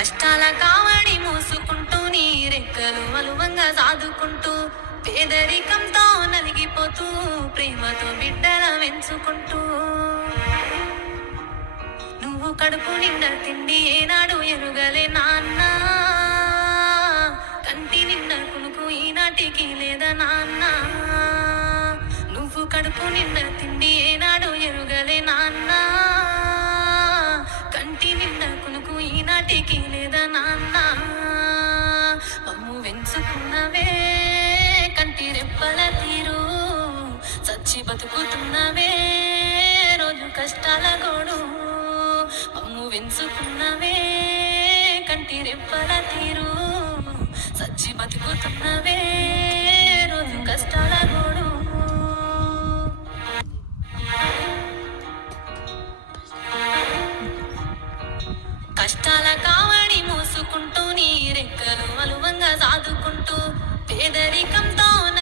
కష్టాల కావడి మూసుకుంటూ నీ రెక్కలు వలువంగా సాదుకుంటూ పేదరికంతో నలిగిపోతూ ప్రేమతో బిడ్డల వెంచుకుంటూ నువ్వు కడుపు నిండా తిండి ఏనాడు ఎరుగలే నాన్న, కంటి నిండా కునుకు ఈనాటికి లేదా నాన్న. నువ్వు కడుపు నిండా తిండి ఏనాడు ఎరుగలే నాన్న, కంటి నిండా కునుకు ఈనాటికి లేదా నాన్న. మమ్ము వెంచుకున్నవే కంటి రెప్పల తీరు, చచ్చి బతుకుతున్నవే రోజు కష్టాల గోడు. మమ్ము వెంచుకున్నవే కంటి రెప్పల తీరు, చచ్చి బతుకుతున్నవే రోజు కష్టాల గోడు. కష్టాల